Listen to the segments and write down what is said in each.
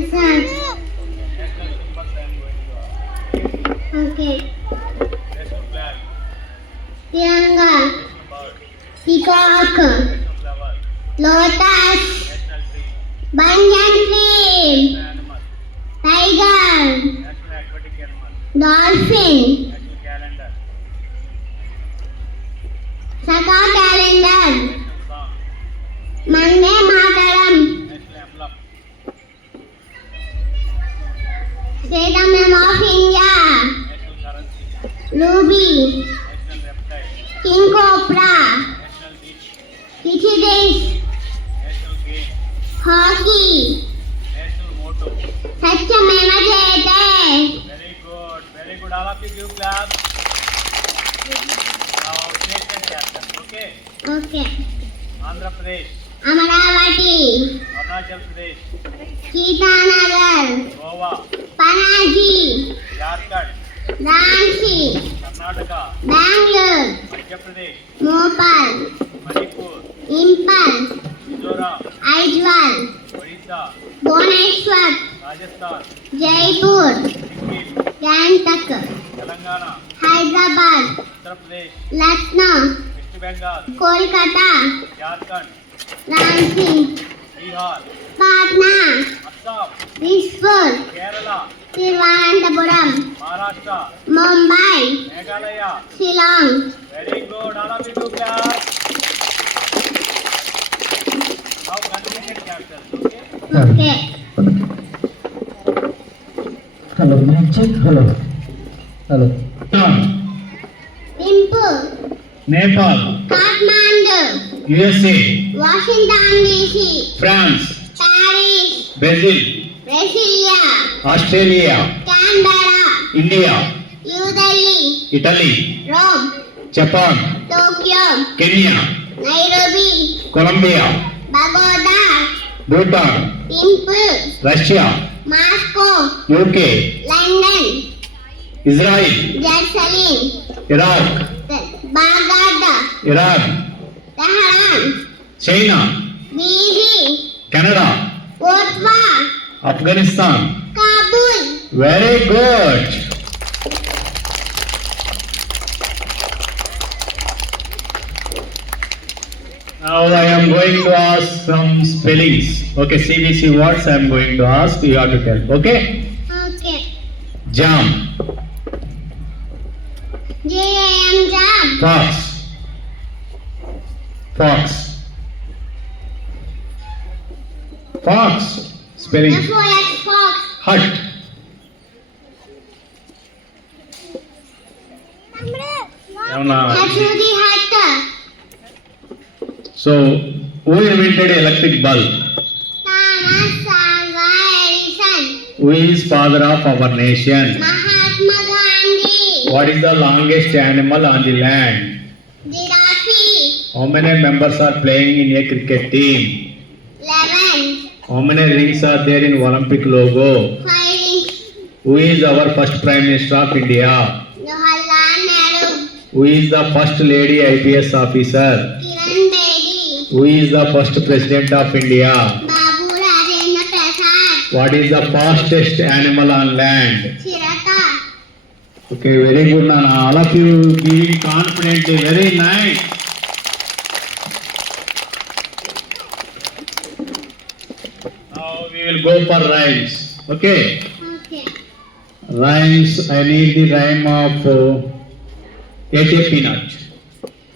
Yes, sir. Okay. National flag. Tiranga. National bird. Peacock. National flower. Lotus. National tree. Banyan tree. National animal. Tiger. National aquatic animal. Dolphin. National calendar. Saka calendar. National song. Mande Mataram. National emblem. State Emblem of India. National currency. Ruby. National reptile. King Cobra. National beach. Kitty National game. Hockey. National motto. Satyameva Jayate. Very good. Very good. All of you give clap. Now state and capital. Okay. Okay. Andhra Pradesh. Amaravati. Arunachal Pradesh. Kitanagar. Goa. Panaji. Jharkhand. Ranchi. Karnataka. Bangalore. Madhya Pradesh. Bhopal. Manipur. Impal. Mizoram. Aizawl. Odisha. Bhubaneswar. Rajasthan. Jaipur. Sikkim. Gangtok. Telangana. Hyderabad. Uttar Pradesh. Lucknow. West Bengal. Kolkata. Jharkhand. Ranchi. Bihar. Patna. Assam. Dispur. Kerala. Thiruvananthapuram. Maharashtra. Mumbai. Meghalaya. Shillong. Very good. All of you do clap. Now country and capital. Okay. Okay. Hello, mic check. Hello. Hello. Thimphu. Nepal. Kathmandu. USA. Washington DC. France. Paris. Brazil. Brasilia. Australia. Canberra. India. New Delhi. Italy. Rome. Japan. Tokyo. Kenya. Nairobi. Colombia. Bogota. Bhutan. Thimphu. Russia. Moscow. UK. London. Israel. Jerusalem. Iraq. Baghdad. Iran. Tehran. China. Beijing. Canada. Ottawa. Afghanistan. Kabul. Very good. Now I am going to ask some spellings. Okay, CBC words I am going to ask. You have to tell. Okay. Okay. Jam. Jam. Jam. Fox. Fox. Fox. Spelling. F-O-X. Fox. Hut. H-U-D. Hut. So, who invented electric bulb? Thomas Alva Edison. Who is father of our nation? Mahatma Gandhi. What is the longest animal on the land? Giraffe. How many members are playing in a cricket team? 11. How many rings are there in Olympic logo? 5. Who is our first Prime Minister of India? Jawaharlal Nehru. Who is the first lady IPS officer? Kiran Bedi. Who is the first President of India? Babu Rajendra Prasad. What is the fastest animal on land? Chirata. Okay, very good, Nana. All of you giving confidently. Very nice. Now we will go for rhymes. Okay. Okay. Rhymes. I need the rhyme of ate a peanut.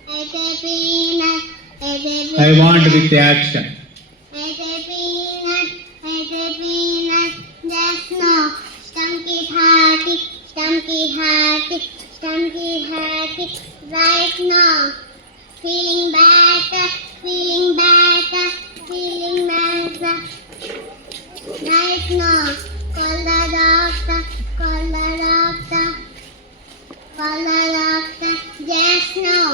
Ate a peanut. Ate a peanut. I want with action. Ate a peanut. Ate a peanut. Just no. Stumpy hearty. Stumpy hearty. Stumpy hearty. Right now. Feeling better. Feeling better. Feeling better. Right now. Call the doctor. Call the doctor. Call the doctor. Just now.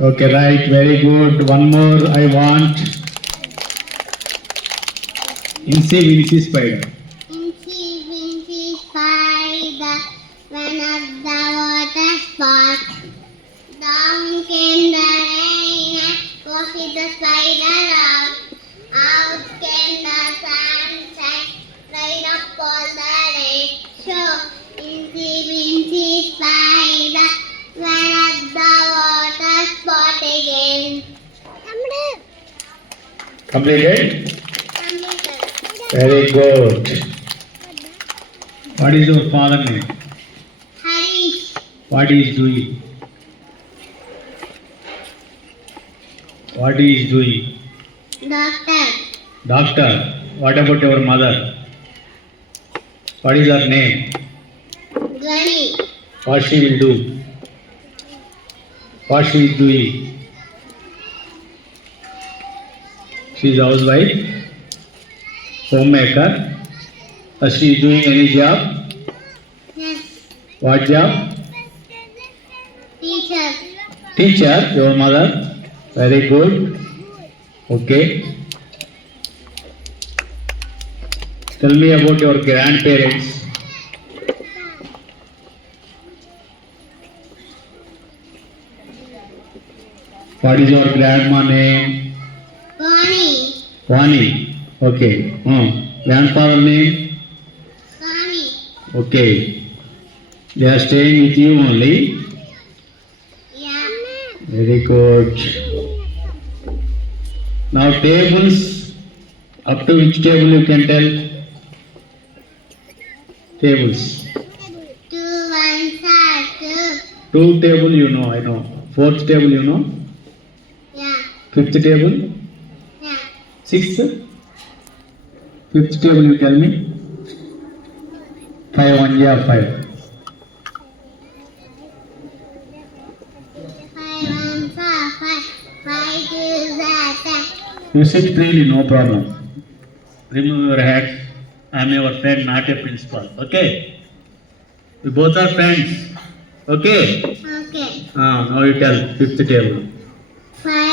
Okay, right. Very good. One more I want. Incy Wincy Spider. Incy Wincy Spider went up the water spot. Down came the rain and pushed the spider out. Out came the sunshine Completed? Completed. Very good. What is your father name? Harish. What he is doing? What he is doing? Doctor. Doctor. What about your mother? What is her name? Gani. What she will do? What she is doing? She is housewife, homemaker. She is doing any job? Yes. What job? Teacher. Teacher, your mother. Very good. Okay. Tell me about your grandparents. What is your grandma name? Gani. Vani. Okay. Grandfather name? Gani. Okay. They are staying with you only. Yeah. Very good. Now tables. Up to which table you can tell? Tables. 2 1 are 2. Two table you know, I know. Fourth table you know. Yeah. Fifth table. Yeah. Sixth. Fifth table you tell me. 5 1 yeah 5. 5 1 are 5. 5 2 are 10. You sit freely, no problem. Remove your hat. I am your friend, not a principal. Okay? We both are friends. Okay? Okay. Now you tell fifth table. 5